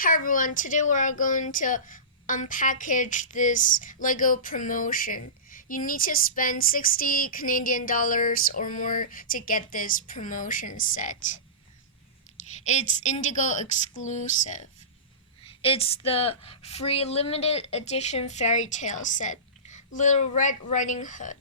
Hi everyone, today we're going to unpackage this Lego promotion. You need to spend 60 Canadian dollars or more to get this promotion set. It's Indigo exclusive. It's the free limited edition Fairytale set. Little Red Riding Hood,